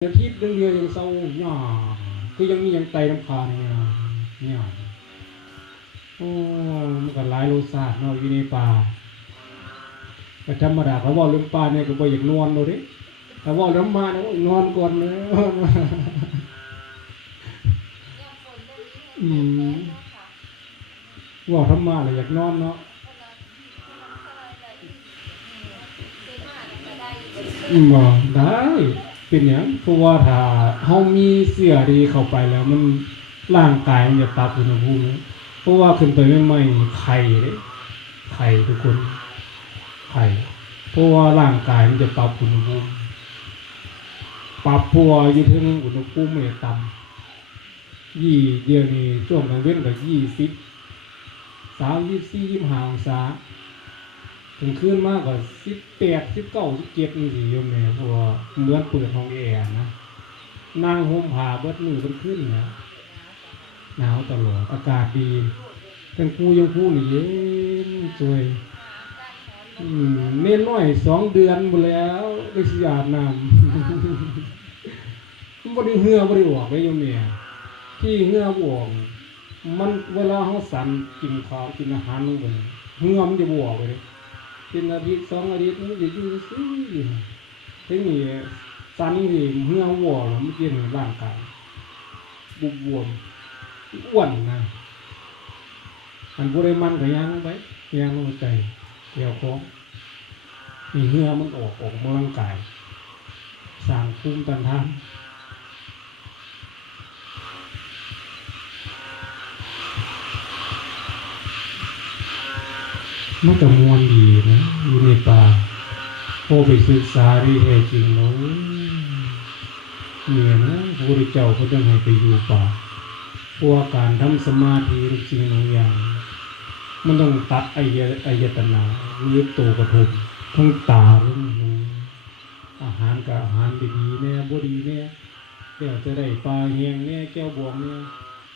เดี๋ยวทิศเรื่องเดียวยังเศร้าหย่าคือยังมียังไตน้ำคาเนี่ยเนี่ยโอ้มันก็หลายโลซาดเนาะอยู่ในป่าก็ธรรมดาเขาบอกเรื่องป่าเนี่ยก็บ่อยากนอนเลยเด้ถ้าบอกเรื่องมาเนี่ยโอ้ยนอนก่อนเลยอืมว่าธรรมะเลยอยากนอนเนาะอืมบ่ได้ เป็นหยังเพราะว่าถ้าเฮามีเสื้อดีเข้าไปแล้ว มันร่างกายมันจะปรับอุณหภูมิเพราะว่าขึ้นไปใหม่ไข่เด้ไข่ทุกคนไข่เพราะว่าร่างกายมันจะปรับอุณหภูมิปรับพัวอยู่ถึงอุณหภูมิมันจะต่ำยี่เดียวนี้ช่วงกลางเว้นก็ยี่สิบสามยี่สี่ยี่ห้าองศา ถึงคืนมากกว่าสิบแปดสิบเก้าสิบเจ็ดนี่สิโยมเนี่ยเพราะว่าเหมือนเปิดห้องแอร์นะนั่งห่มผ้าเบิดมือเป็นขึ้นนะหนาวตลอดอากาศดีทั้งคู่ยังคู่นี่เย็นสวยเน้นน้อยสองเดือนหมดแล้วได้สิอาบน้ำมันบ่ได้เหงื่อบ่ได้ออกเลยโยมเนี่ยที่เหงื่อบ่ออกมันเวลาเฮาสั่นกินข้าวกินอาหารลงไปเหงื่อมันจะบ่ออกเลย เป็นอาทิตย์สองอาทิตย์มันจะอยู่ซื่ออยู่ทีนี้สั่นสิเหงื่อบ่ออกแล้วมันกินร่างกายบุบวมอ้วนนะอันบ่ได้มันก็ย่างไปย่างลงใจเกี่ยวข้องมีเหงื่อมันออกออกกำลังกายสร้างภูมิต้านทาน มันก็มวนดีนะอยู่ในป่าพอไปศึกษาที่แท้จริงแล้วเนี่ยนะพระพุทธเจ้าเขาจะให้ไปอยู่ป่าพวการทำสมาธิทุกสิ่งทุกอย่าง มันต้องตัดอายะอายตนาหรือตัวกระทบทั้งตาทั้งหูอาหารกับอาหารดีๆเนี่ยบ่ดีเนี่ยเดี๋ยวจะได้ปลาแหงเนี่ยแก้วบวงเนี่ย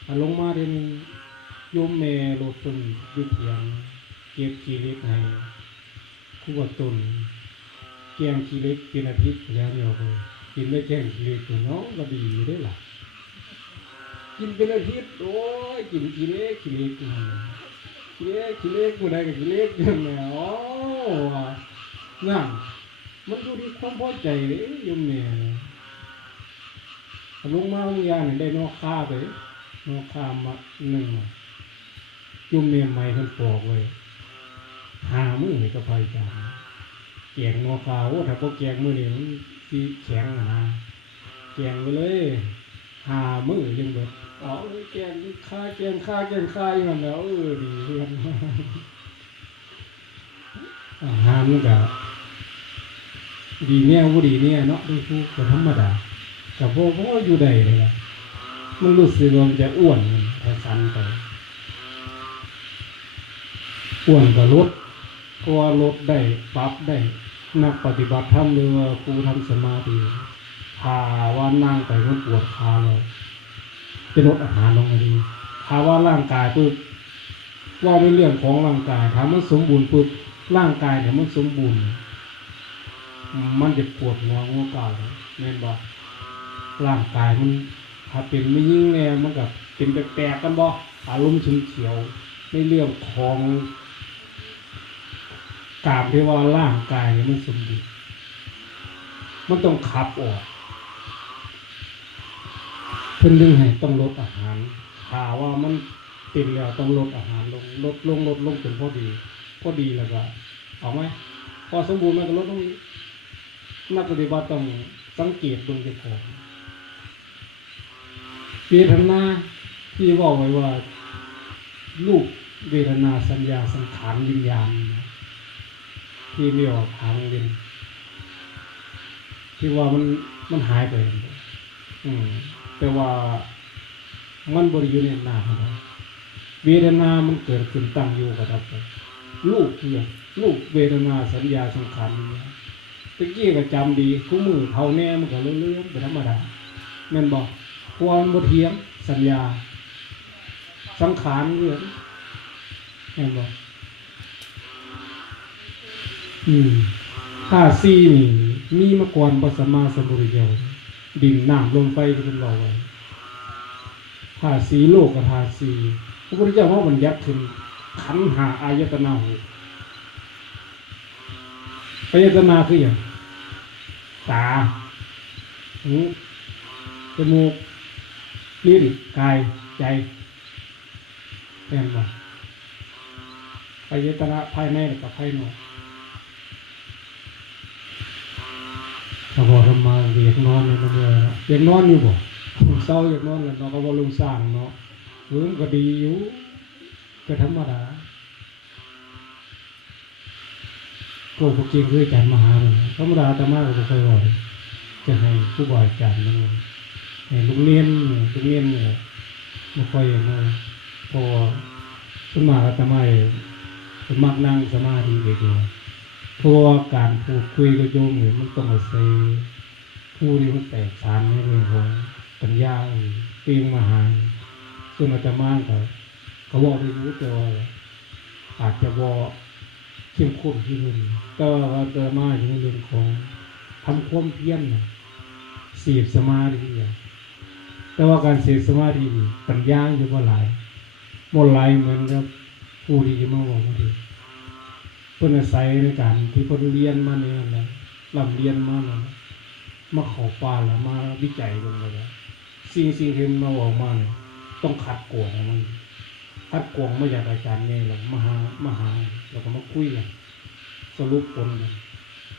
เอาลงมาเดี๋ยวนี้โยมแม่รถต้นยุดเถียง เก็บขี้เล็กให้คู่ว่าต้นแกงขี้เล็กเป็นอาทิตย์แล้วเดียวไปกินได้แกงขี้เล็กตัวเนาะก็ดีอยู่ได้อล่ะกินเป็นอาทิตย์โอ้ยกินขี้เล็กขี้เล็กขี้เล็กขี้เล็กกูได้กับขี้เล็กยังไงอ๋อนั่นมันอยู่ที่ความพอใจเลยยมเนี่ยลงมาบางอย่างนี่ได้นอกค่าไปนอกค่ามาหนึ่งยมเนี่ยไม่ท่านปอกเลย หามือให้กับไฟจานแกงนอกค่าโอ้ถ้าพวกแกงมือนี่มันสีแข็งอะนะแกงไปเลยหามือยังแบบเอาเลยแกงข้าแกงข้าแกงข้าอย่างนั้นแล้วเออดีเพื่อนหารมันก็ดีเนี่ยวูดีเนี่ยเนาะดูทูก็ธรรมดากับพวกพวกอยู่ใดเลยล่ะมันรู้สึกว่ามันจะอ้วนมันถ้าสันไปอ้วนก็ลด ก็ว่าลดได้ปรับได้ นักปฏิบัติธรรมหรือครูทำสมาธิพาว่านั่งไปมันปวดขาเลยจะลดอาหารลงมาดีถ้าว่าร่างกายปุ๊บว่าในเรื่องของร่างกายถ้ามันสมบูรณ์ปุ๊บร่างกายถ้ามันสมบูรณ์ มันจะปวดหัวหัวเก่าแม่นบอกร่างกายมันถ้าเป็นไม่ยิ่งแน่มันกับเป็นแปลกๆกันบ่อารมณ์ฉุนเฉียวในเรื่องของ กามที่ว่าร่างกายมันสมบูรณ์มันต้องขับออก เพิ่นดึงให้ต้องลดอาหารถาว่ามันเป็นแล้วต้องลดอาหารลงลดลงลดลงจนพอดี พอดีแล้วก็เอาไหมพอสมบูรณ์มันก็ลดลงอีนักปฏิบัติต้องสังเกตเบิ่งเจ้าของเวทนาที่ว่าไว้ว่าลูกเวทนาสัญญาสังขารวิญญาณ ที่เรียกว่าทางเรียนที่ว่ามันมันหายไป อืม แต่ว่ามันบริยูในหน้าของเราเวทนา มันเกิดขึ้นตั้งอยู่กับเราไปลูกเทียลูกเวทนาสัญญาสังขารนี่ตะกี้ก็จำดีคู่มือเท่าแน่มันก็เลื่อนๆเป็นธรรมดาแม่นบอกความบ่เทียงสัญญา สังขารเรื่องแม่นบอก อืมถ้าซีนี่มีมาก่อนปัสมาสมุริโยดินน้ำลมไฟที่เป็นบอกไว้ธาสีโลกกับธาสีพระพุทธเจ้าว่ามันยัดถึงขันหาอายตนะหกอายตนะคืออย่างตาหูจมูกลิ้นกายใจแม่นบ่อายตนะภายในกับภายนอก ถ้าบอกทำมาเรียกนอนเนี่ยมันเลยเรียกนอนอยู่บ่เศร้าอยกนอนแล้วเนาะก็บ่ลงสร้างเนาะเออมันก็ดีอยู่ก็ธรรมดาก็พวกเก่งคืออจารย์มหาเลยธรรมดาธรรมะก็บ่ค่อยบ่อยจะให้ผู้บ่อยจันนเลยให้ลูกเรียนลูกเรียนเนี่ยบ่ค่อยอย่าพราะว่าสวนมากอาตมาเนี่ยส่วนมากนั่งสมาธิเดียวๆ เพราะว่าการพูดคุยกับโยมเนี่ยมันต้องอาศัยผู้ที่มันแตกฉานในเรื่องของปัญญาปีงมาหาซึ่งอาจจะมากกับเขาบอกได้รู้แต่ว่าอาจจะบอกเข้มข้นที่นแต่ว่าอาจจะมาถึงเรื่องของทำความเพียรสีบสมาธิแต่ว่าการเสพสมาธินี่ปัญญาอยู่ว่าหลายหมดหลายเหมือนกับผู้ที่มาบอกว่าดี เพิ่นอาศัยในการที่เพิ่นเรียนมาเนี่ยแหละลำเรียนมาเนี่ยมาขอป่าแล้วมาวิจัยลงไปแล้วสิ่งสิ่งที่มาบอกมาเนี่ยต้องคัดกรองมันคัดกรองมาจากอาจารย์เนี่ยแหละมหามหาแล้วก็มาคุยกันสรุปผลกัน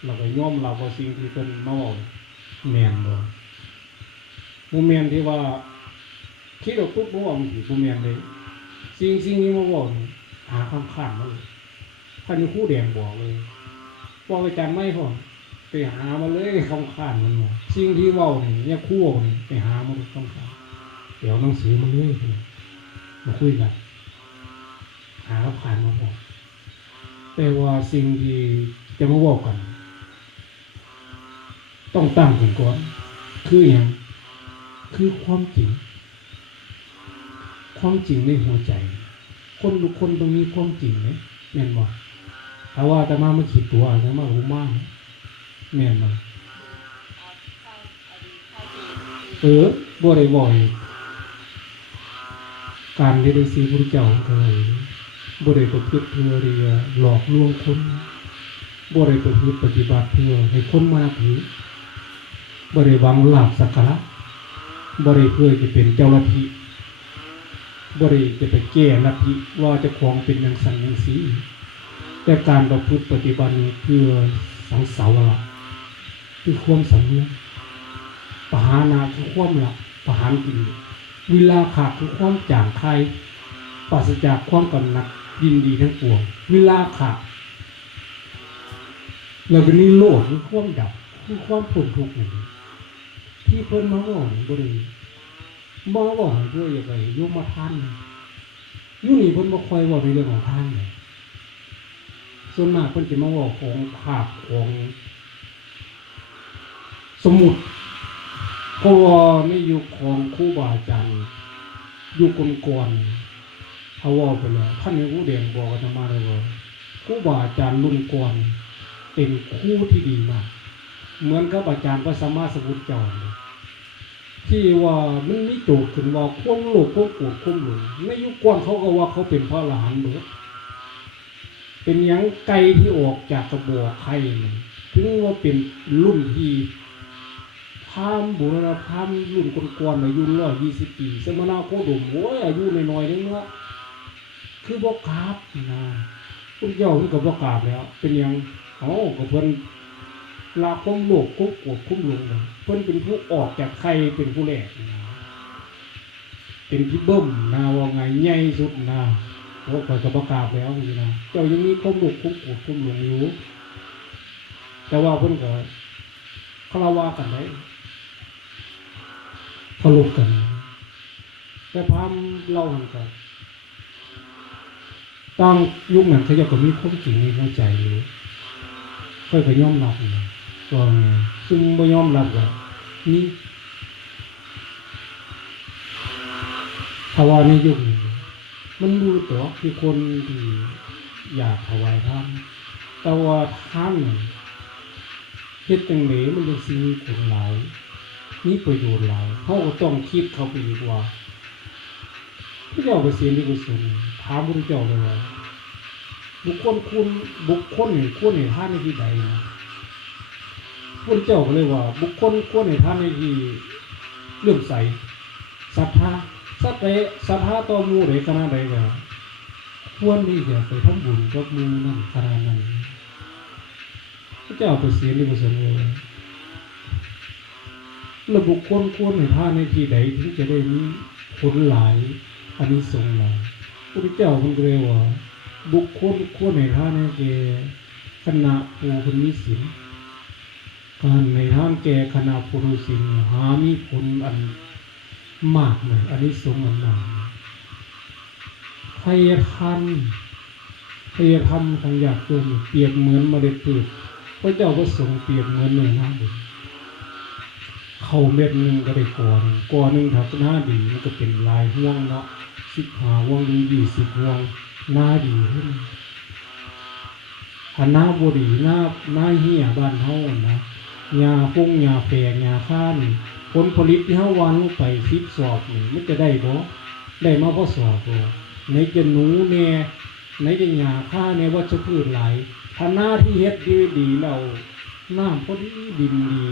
เราก็ย่อมเราว่าสิ่งที่เพิ่นมาบอกแมนบ่บ่แมนที่ว่าคิดเอาปุ๊บบ่ว่ามันสิบ่แมนเลยสิ่งสิ่งนี้มาบอกนี่หาคำข้ามมาเลย ท่านคู่แดงบอกเลยบอกอาจารย์ไม่พอไปหามาเลยคำขานมันสิ่งที่ว้านี่เนี่ยคู่เนี่ไปหามาคำขานเดี๋ยวหนังสือมาเลยมาคุยกันหาคำขานมาบอกแต่ว่าสิ่งที่จะมาบอกกัน ต้องตั้งกันก่อน คืออย่างคือความจริง ความจริงในหัวใจ คนทุกคนต้องมีความจริงไหมแม่นบ่ ถ้าว่าแต่มาไมาขีดตัวแต่มารู้มากแม่นบ่เออบ่ได้บ่อยการเรียนรู้พระพุทธเจ้าเคยบ่ได้ประพฤติเพื่อเที่จะหลอกลวงคนบ่ได้ประพฤติปฏิบัติเพื่อให้คนมานับถือบ่ได้หวังลาภสักการะบ่ได้เพื่อจะเป็นเจ้าลัทธิบริจะไปแก้ลัทธิว่าจะคลองเป็นอย่างสันอย่างสี แต่การประพฤติปฏิบัตินี้เพื่อสังสาวะคือความสำเนียปหานาคือความละปหานกินเวลาขาดคือความจางคายปราศจากความกำหนัดยินดีทั้งปวงเวลาขาดแล้วก็นี่โลกคือความดับคือความพ้นทุกข์นั่นเองที่เพิ่นมาบอกนี่บริบ่บอกด้วยอย่าไปยุ่งมาท่านอยู่นี่เพิ่นบ่ค่อยว้าในเรื่องของท่านเลย ส่วนมากเพิ่นสิมาว้าของภาพของสมุดเพราะว่าในยุคของครูบาอาจารย์ยุคก่อนๆเขาว้าไปแล้วท่านยังผู้แดงบอกกันมาเลยว่าครูบาอาจารย์รุ่นก่อนเป็นครูที่ดีมาก เหมือนกับอาจารย์พระสัมมาสัมพุทธเจ้าที่ว่ามันมีโจทย์ขึ้นว่าควมโลภควมโกรธควมหลงในยุคก่อนเขาก็ว่าเขาเป็นพระอรหันต์เบิด เป็นยังไก่ที่ออกจากกระบอกไข่มันถึงว่าเป็นรุ่นที่พามบุรณพามรุ่นก่อนๆอายุร้อยยี่สิบปีสมณะโคดมโอ้ยอายุน้อยๆนึงเนาะคือบอกกราบนะพุทธเจ้าเพิ่ก็บอกกราบแล้ว เป็นยังเขาก็เพิ่นลาคมโลกคุกโกรธคุ้มหลงเลยเพิ่นเป็นผู้ออกจากไข่เป็นผู้แรกเป็นพี่เบิ้มนะว่าไงใหญ่สุดนะ โอ้ก็จะประกาศแล้วนี่นะเจ้ายังมีคมโลกคุกโกรธคุ้มหลงอยู่แต่ว่าเพิ่นก็คารวะกันได้เคารพกัน แต่พามเล่ากันก็ตั้งยุคนั้นเขาจะก็มีความจริงในหัวใจอยู่ค่อยก็ยอมรับนะก็ไงซึ่งบ่ยอมรับก็นี่ภาวะในยุคนี้ มันดูตัวคือคนที่อยากถวายท่านแต่ว่าท่านเฮ็ดจังไดมันยังสิมีผลหลายมีประโยชน์หลายเขาก็ต้องคิดเขาไปอีกว่าพระเจ้าเปรตที่กุศลถามพระเจ้าเลยว่าบุคคลคุณบุคคลนี่ควรให้ท่านในที่ใดพระเจ้าก็เลยว่า บุคคลควรให้ท่านในที่เลื่อมใสศรัทธา สัตย์ศรัทธาต่อมู่ใดขนาดใดก็ควรที่จะไปทำบุญกับมูนั่นขนาดนั้นพระเจ้าเปรตที่กุศลเลยแล้วบุคคลควรให้ท่านในที่ใดถึงจะได้มีผลหลายอันนี้สงส์หลายพระเจ้ามันเลยว่าบุคคลควรให้ท่านในแก่คณะผู้คนมีศีลการในท่านแก่คณะผู้รู้ศีลหามีผลอัน มากเลยอันนี้สงส์อันมากพยทันพยธรรมทางอยากจนเปรียบเหมือนเมล็ดพืชพระเจ้าก็ทรงเปรียบเหมือนเนื้อน้ำบุญเข้าเม็ดหนึ่งก็ได้ก่อนก่อนหนึ่งถ้าหน้าดีมันก็เป็นลายห่วงเนาะสิบหาห่วงหรือยี่สิบห่วงหน้าดีขึ้นหน้าบดีหน้าหน้าเหี้ยบ้านเฮานะยาฟุ้งยาแฝงยาข้านี่ ผลผลิตที่เฮาวันลงไปสิบสอบนี่มันจะได้บ่ได้มาพอสอบบ่ในจะหนูแน่ในจะยาข้าแน่ว่าจะพืชหลายถ้าหน้าที่เฮ็ดดีดีเราน้ำพอดีดินดี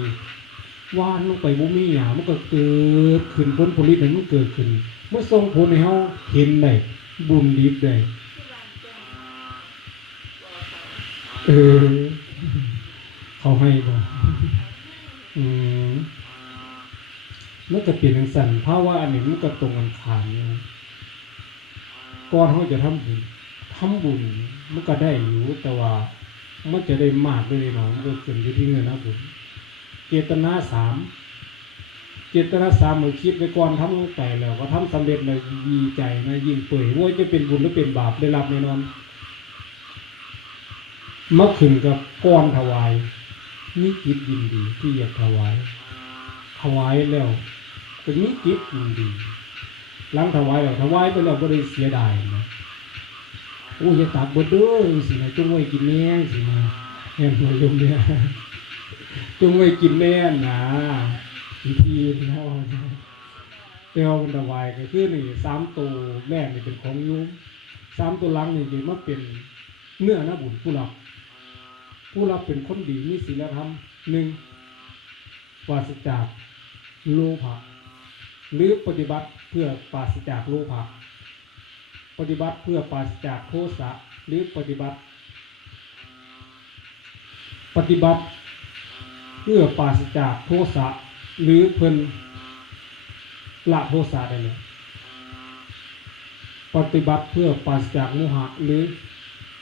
ว่านลงไปบ่มีหยามันก็เกิดขึ้นผลผลิตนั้นมันเกิดขึ้น เมื่อส่งผลให้เฮาเห็นได้บุญดีได้เออเขาให้บ่อืม มันก็เปลี่ยนสั่นภาวะอันนี้มันก็ตรงกันข้ามอยู่ก่อนเฮาจะทำบุญทำบุญมันก็ได้อยู่แต่ว่ามันจะได้มากด้วยเนาะมันก็ขึ้นอยู่ที่เงินนะบุญเจตนาสามเจตนาสามเมื่อคิดไปก่อนทำลงไปแล้วก็ทำสำเร็จเลยดีใจนะยิ่งเปื่อยว่าจะเป็นบุญหรือเป็นบาปได้รับแน่นอนมาขึ้นกับก้อนถวายมีจิตยินดีที่อยากถวายถวายแล้ว ก็มีจิตยินดีหลังถวายแล้วถวายไปแล้วก็ได้เสียดายนะโอ้ยอย่าตักเบดเด้อสินะจงไว้กินแน่สินะเห็นหัวลมเนี่ยจงไว้กินแน่นะวิธีนะว่าเตียวมันตะวายก็คือนี่สามตัวแรกนี่เป็นของยุ้มสามตัวหลังนี่จะมาเป็นเนื้อนะบุญผู้รับผู้รับเป็นคนดีมีศีลธรรมหนึ่งปราศจากโลภะ หรือปฏิบัติเพื่อปราศจากโลภะปฏิบัติเพื่อปราศจากโทสะหรือปฏิบัติ ปฏิบัติเพื่อปราศจากโทสะหรือเพิ่นละโทสะได้เลยปฏิบัติเพื่อปราศจากโมหะหรือ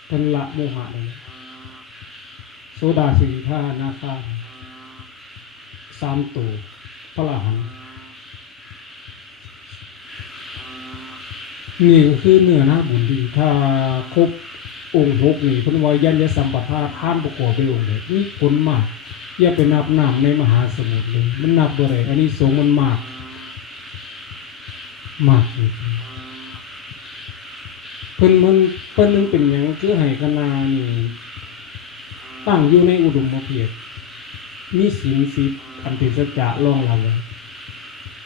เพิ่นละโมหะได้เลยโซดาสิริธานาคาสามตัวพระอรหัน นี่คือเนื้อหน้าบุญดีถ้าครบองค์หกนี่พิ่นวายันยสัมปทาท่านประกอบไปองค์เด็นี่ผลมากอย่าไปนับน้ำในมหาสมุทรเลยมันนับบ่ได้อันนี้สงมันมาก มากเพิ่นมันเพิ่นนึงเป็นหยังคือให้คณะนี่ตั้งอยู่ในอุดมเพียรมีศีลสิบอันเป็นสัจจะรองเรับไว้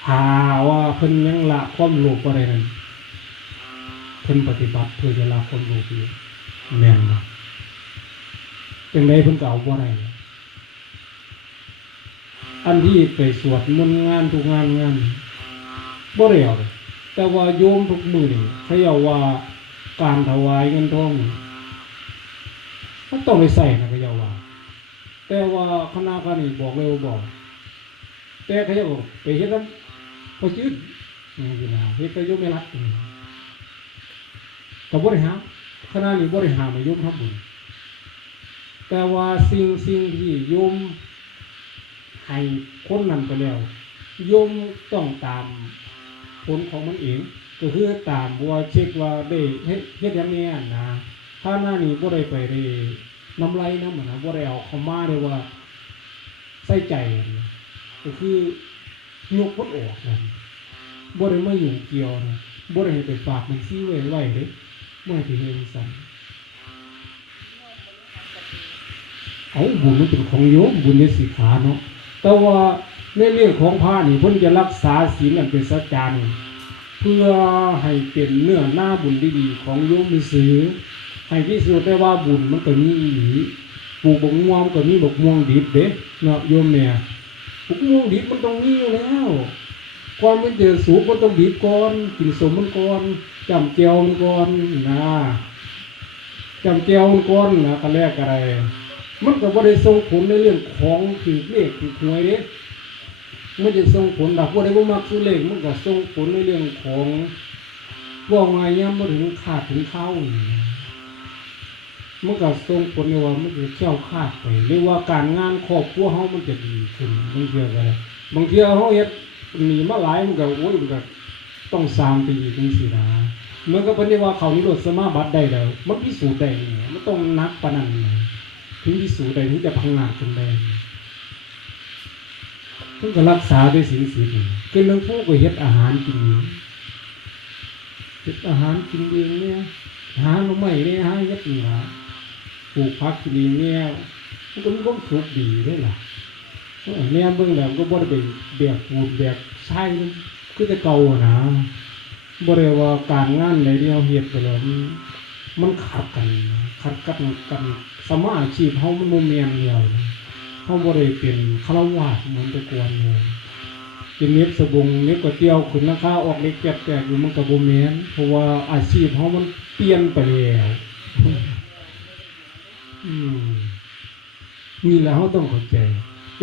หาว่าเพิ่นยังละความโลภอะไรนั่น เพิ่นปฏิบัติเพื่อจะละความโลภอยู่แม่นบ่จังไดเพิ่นก็เอาบ่ได้อันที่ไปสวดมนต์งานทุกงานงานบ่ได้เอาเลยแต่ว่าโยมทุกมือนี่เขาเอาว่าการถวายเงินทองมันต้องไปใส่นะเขาเอาว่า แต่ว่าคณะคนี้บอกเลยว่าบอกแต่เขาจะบอกไปเฮ็ดนำพอจืดนี่คือนะเฮ็ดไปโยมไม่รักอืม ก็บ่ได้หาคณะนี้บ่ได้หามาโยมทำบุญแต่ว่าสิ่งสิ่งที่โยมให้คนนั้นไปแล้วโยมต้องตามผลของมันเองก็คือตามว่าเช็คว่าได้เฮ็ดเฮ็ดอย่างนี้นะถ้าหน้านี้บ่ได้ไปได้น้ำไหลน้ำมันนะบ่ได้เอาเข้ามาเลยว่าใส่ใจก็คือยกพ้นออกนะบ่ได้มาอยู่เกี่ยวนะบ่ได้ไปฝากมันซี่ไว้ไว้เด้บ่ ให้ไปเฮ็ดจังซั่นเอาบุญมันเป็นของโยมบุญในสีขาเนาะแต่ว่าในเรื่องของพระนี่เพิ่นจะรักษาศีลอันเป็นสัจจานเพื่อให้เป็นเนื้อหน้าบุญดีๆของโยมมิสือให้ที่สุดได้ว่าบุญมันก็มีอีหลีปลูกบกม่วงก็มีบกม่วงดิบเด้เนาะโยมแม่บกม่วงดิบมันต้องมีอยู่แล้วความเป็นเจอสูบมันต้องดิบก่อนกินสมมันก่อน จำเจียวมันก่อนนะจำเจียวมันก่อนนะก็แรกอะไร มันก็บ่ได้ส่งผลในเรื่องของถือเลขถือหวยเด้มันจะส่งผลดับว่ได้บ่มักซื้อเลขมันก็ส่งผลในเรื่องของว่าไงย่ำบ่ถึงขาดถึงเข้ามันก็ส่งผลในว่ามันจะเชี่ยวคาดไปหรือว่าการงานครอบครัวเฮามันจะดีขึ้นบางเทื่อก็ได้บางเทื่อเฮาเฮ็ดหนีมาหลายมันก็โอ้ยมันก็ ต้องสามปีจังซี่นะมันก็เพิ่นได้ว่าเขานิโรธสมาบัติได้แล้ว มันพิสูจน์ได้นี่มันต้องนักปนนั้นนี่ถึงที่สูงใดถึงจะพังงาดกันได้ต้องก็รักษาด้วยศีลศีลคือหลวงพ่อก็เฮ็ดอาหารกินเองเฮ็ดอาหารกินเองเนี่ยหาหน่อไม้เนี่ยหาเฮ็ดนี่ล่ะปลูกผักกินเองเนี่ยมันก็มีความสุขดีด้วยล่ะเนี่ยเบิ่งแล้วมันก็บ่ได้ไปแบกปูนแบกทรายมัน คือแต่เก่านะบ่ได้ว่าการงานใดที่เราเฮ็ดไปแล้วมันมันขัดกันขัดกันกันสมาอาชีพเฮามันบ่แม่นเดียวเฮาบ่ได้เป็นฆราวาสเหมือนต่ก่อนเลยเป็นเน็บสบงเน็บก๋วยเตี๋ยวขึ้นราคาออกเล็กแตกๆอยู่มันก็บ่แม่นเพราะว่าอาชีพเฮามันเปลี่ยนไปแล้วอืมนี่แหละเฮาต้องเข้าใจ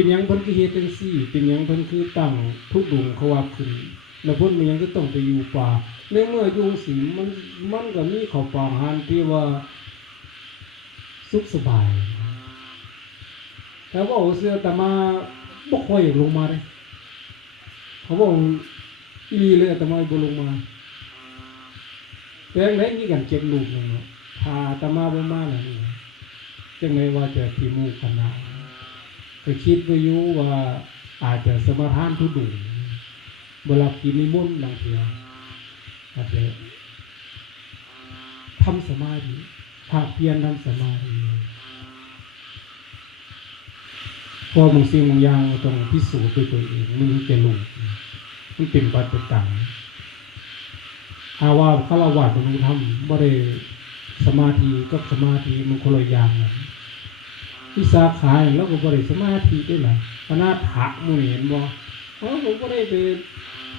เป็นยังเพิ่นคือเฮ็ดจังซี่ เป็นยังเพิ่นคือตั้งทุกดุงเขาว่าขึ้นแล้วเพิ่นมันยังก็ต้องไปอยู่ป่าในเมื่อยู่สิมันมันก็มีข้าวปลาอาหารที่ว่าสุขสบาย แต่ว่าเอเสื้อแต่มาบ่ค่อยอยลงมาเลยเขาบอกอีลีเลยแต่มาบ่ลงมาแต่ยังไงมีกันเก็บลูกเนาะพาแต่มาบ่มาแล้วนี่จังไดว่าจะทีมู่คณะ ก็คิดไว้อยู่ว่าอาจจะสมาทานทุดุงเวลากินนิมนต์บางทีอาจจะทำสมาธิภาคเพียรทำสมาธิพอบางสิ่งบางอย่างเราต้องพิสูจน์ด้วยตัวเองมันถึงจะรู้มันเป็นปัจจตังหาว่าข้าราวาสบรรลุธรรมบ่ได้สมาธิกับสมาธิมันคนละอย่างกัน วิสาขายแล้วก็บ่ได้สมาธิด้วยล่ะปนาถะหมู่นี่เห็นบ่เพราะผมก็ได้ไป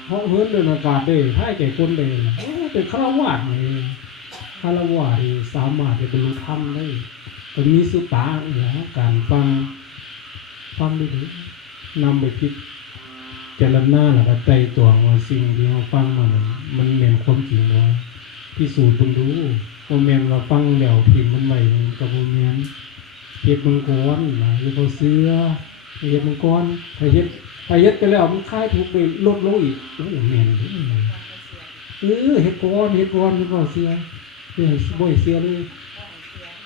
เพราะเฮิร์นเดินอากาศได้ให้แก่คนได้นะโอ้เป็นฆราวาสนี่ฆราวาสนี่สามารถจะบรรลุธรรมได้ก็มีสุตาเนี่ยการฟังฟังได้ดีนำไปคิดเจรณาแล้วก็ใจตัวว่าสิ่งที่เราฟังมานั้นมันแม่นความจริงว่าพิสูจน์เพิ่งดูว่าแม่นว่าฟังแล้วพิมพ์มันใหม่กับโมแม่น เฮ็ดมังกรนะหรือเขาเสื้อเฮ็ดมังกรถ้าเฮ็ดถ้าเฮ็ดไปแล้วมันคลายทุกข์ไปลดลงอีกโอ้แม่นเด้อเออเฮ็ดก่อนเฮ็ดก่อนมันก็เสียเสียบ่ให้เสียเลย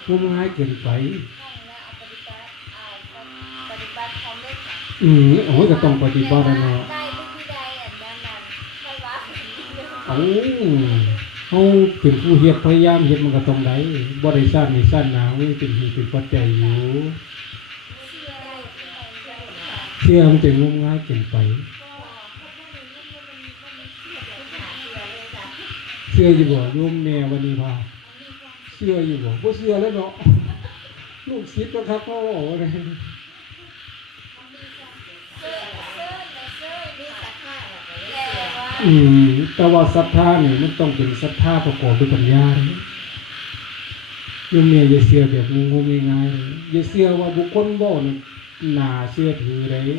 บ่ง่ายเกินไปปฏิบัติทำได้ค่ะอืมโอ้ยก็ต้องปฏิบัติอะเนาะได้ทุกที่ใดอั เอ้าเป็นผู้เฮ็ดพยายามเฮ็ดมันก็ต้องได้บ่ได้ซ่านนี่ซ่านหนามันเป็นหตุเป็นปัจจัยอยู่เชื่อมันจะงมง่ายเกินไปเชื่ออเลยค่ะเชื่ออยู่บ่ยมแม่วันนี้พาเชื่ออยู่บ่บ่เชื่อแล้วเนาะลูกศิษย์ก็ครับเขาบอกว่า อืมแต่ว่าศรัทธาเนี่ยมันต้องเป็นศรัทธาประกอบด้วยปัญญาเลยโยมเนี่ยอย่าเชื่อแบบงงๆง่ายๆเยอย่าเชื่อว่าบุคคลบ่นี่น่าเชื่อถือเลย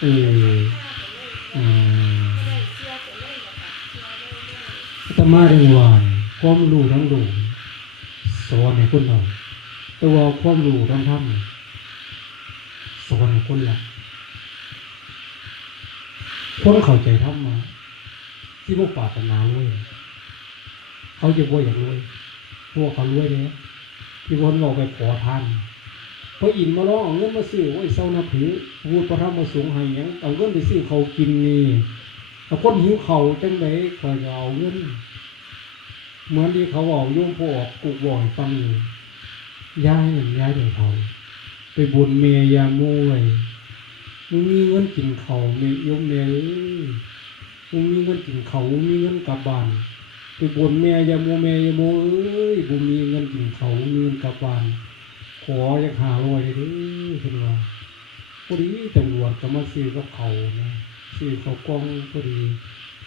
เอออืมอาตมาเรียนว่าความรู้ทั้งรู้สอนให้คนเราต่ว่าความรู้ทั้งทำสอนให้คนละ คนเข้าใจธรรมะที่พวกปรารถนารวยเขาจะว่าอย่ากรวยพวกเขารวยเนี่ยที่คนบอกไปขอทานพระอินมาร้องเงินมาซื้อโอ้เศร้านับถือพูดประทับมาสูงห้หยังเอาเงินไปซื้อเขากินนี่ถ้าคนหิวเขาจังไดคอยเอาเงินเหมือนที่เขาบอกโยมพ่อกกุกบ่อยฟังยู่ย้ายย้ายเดี๋ยวเขาไปบนเมียยาโมไว้ มึงมีเงินกินเขาเมยมเมยเอ้มึงมีเงินกินเขามึงมีเงินกลับบ้านไปบนแม่ยาโมแม่ยาโมเอ้ยบ่มีเงินกินเขามีเงินกลับบ้านขออยากหาร้อยเด้อเพิ่นว่าพอดีตำรวจก็มาซื้อกับเขาวนะซื้อเขากล้องพอดี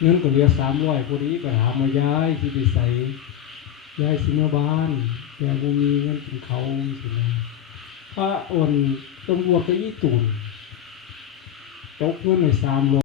เงินก็เหลือ300พอดีก็ถามมาย้ายสิไปใส่ย้ายสิเมาบ้านยายบ่มีเงินกินเขาวสินะพระอ่อนตำรวจก็อีตุน ตกเงินในสามโล